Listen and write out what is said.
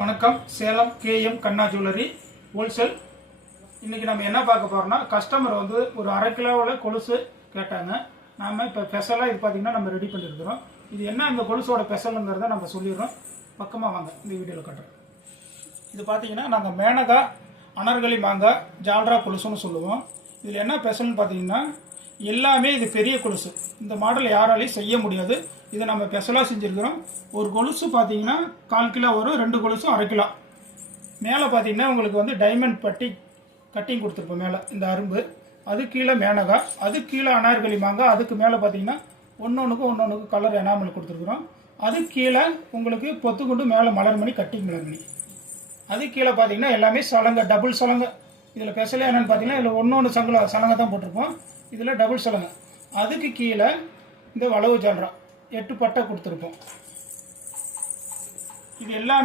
வணக்கம். சேலம் கேஎம் கண்ணா jewellery wholesale. இன்றைக்கி நம்ம என்ன பார்க்க போகிறோம்னா, கஸ்டமர் வந்து ஒரு 1/2 கிலோவில் கொலுசு கேட்டாங்க. நாம் இப்போ ஸ்பெஷலாக இது பார்த்திங்கன்னா நம்ம ரெடி பண்ணியிருக்கிறோம். இது என்ன இந்த கொலுசோட ஸ்பெஷலுங்கிறத நம்ம சொல்லிடுறோம். பக்கமாக வாங்க, இந்த வீடியோவில் காட்டுறோம். இது பார்த்திங்கன்னா நாங்கள் மேனகா அனர்கலி மாங்காய் ஜால்ரா கொலுசுன்னு சொல்லுவோம். இதில் என்ன ஸ்பெஷல்னு பார்த்தீங்கன்னா, எல்லாமே இது பெரிய கொலுசு. இந்த மாடல் யாராலையும் செய்ய முடியாது. இதை நம்ம ஸ்பெஷலாக செஞ்சுருக்கிறோம். ஒரு கொலுசு பார்த்தீங்கன்னா 1/4 கிலோ வரும், 2 கொலுசும் 1/2 கிலோ. மேலே பார்த்தீங்கன்னா உங்களுக்கு வந்து டைமண்ட் பட்டி கட்டிங் கொடுத்துருப்போம். மேலே இந்த அரும்பு, அது கீழே மேனகா, அது கீழே அனார்கலி மாங்காய், அதுக்கு மேலே பார்த்தீங்கன்னா ஒன்னொன்றுக்கு கலர் எனாமல் கொடுத்துருக்குறோம். அது கீழே உங்களுக்கு பொத்துக்குண்டு மேலே மலர்மணி கட்டிங் மலர்மணி. அது கீழே பார்த்தீங்கன்னா எல்லாமே சலங்கை, டபுள் சலங்கை. இதில் ஸ்பெஷலாக என்னென்னு பார்த்தீங்கன்னா, இதில் ஒன்று சலங்கை தான் போட்டிருப்போம். இதில் டபுள் சலங்கை. அதுக்கு கீழே இந்த வளவு ஜால்ரா 8 பட்டை கொடுத்துருப்போம். இது எல்லாமே